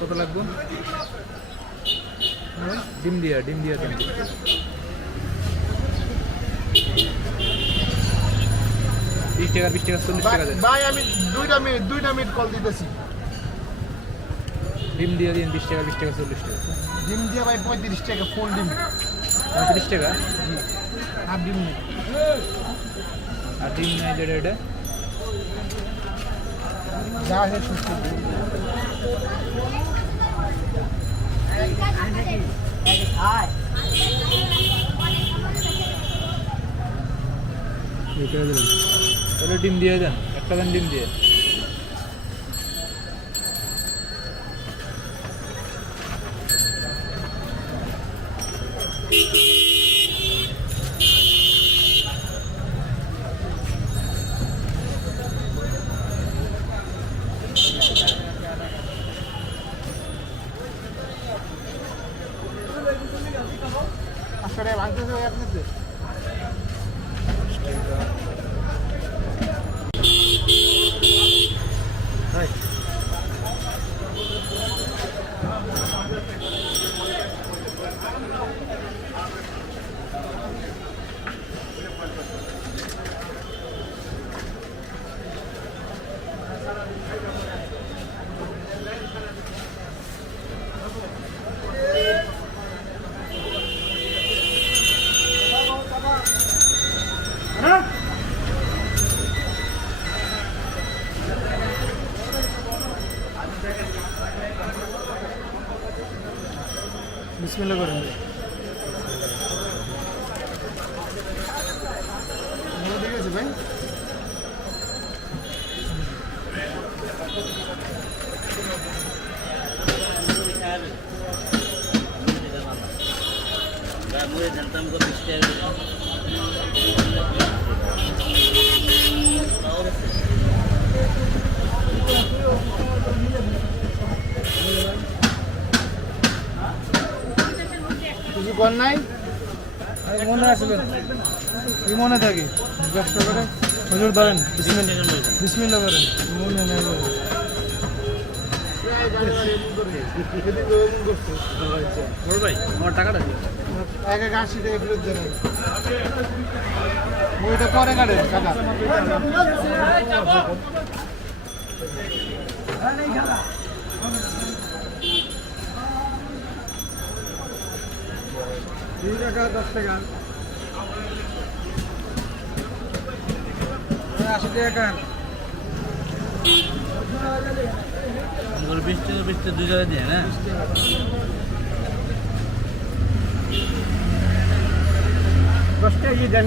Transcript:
কত লাগবে? ডিম দিয়া দেন। 20 টাকা 40 টাকা দেন। ভাই আমি দুইটা মিনিট কল দিতেছি। ডিম দিয়ে দিন 20 টাকা 40 টাকা। ডিম দিয়ে ভাই 35 টাকা ফুল ডিম। 35 টাকা? আর ডিম নেই। আর ডিম নাই এটা? যা আছে সুস্থ। তাহলে ডিম দিয়ে দেন, একটা দেন ডিম দিয়ে। আসলে ভাঙতেছে ভাই আপনাদের? বিসমিল্লাহ করেন। ঠিক আছে ভাই। কিছু কর নাই? মনে আসবে কি মনে থাকে? ব্যবসা করে হুজুর ধরেন, বিসমিল্লাহ করেন। মনে নাই ভাই আমার টাকাটা দিন। এক 80 টাকা ফেরত দেন। ওইটা পরে কাটে টাকা। টাকা 10 টাকা 80 টাকা। 20 টাকা 2 টাকা দিয়ে না? 10 টাকা কি দেন?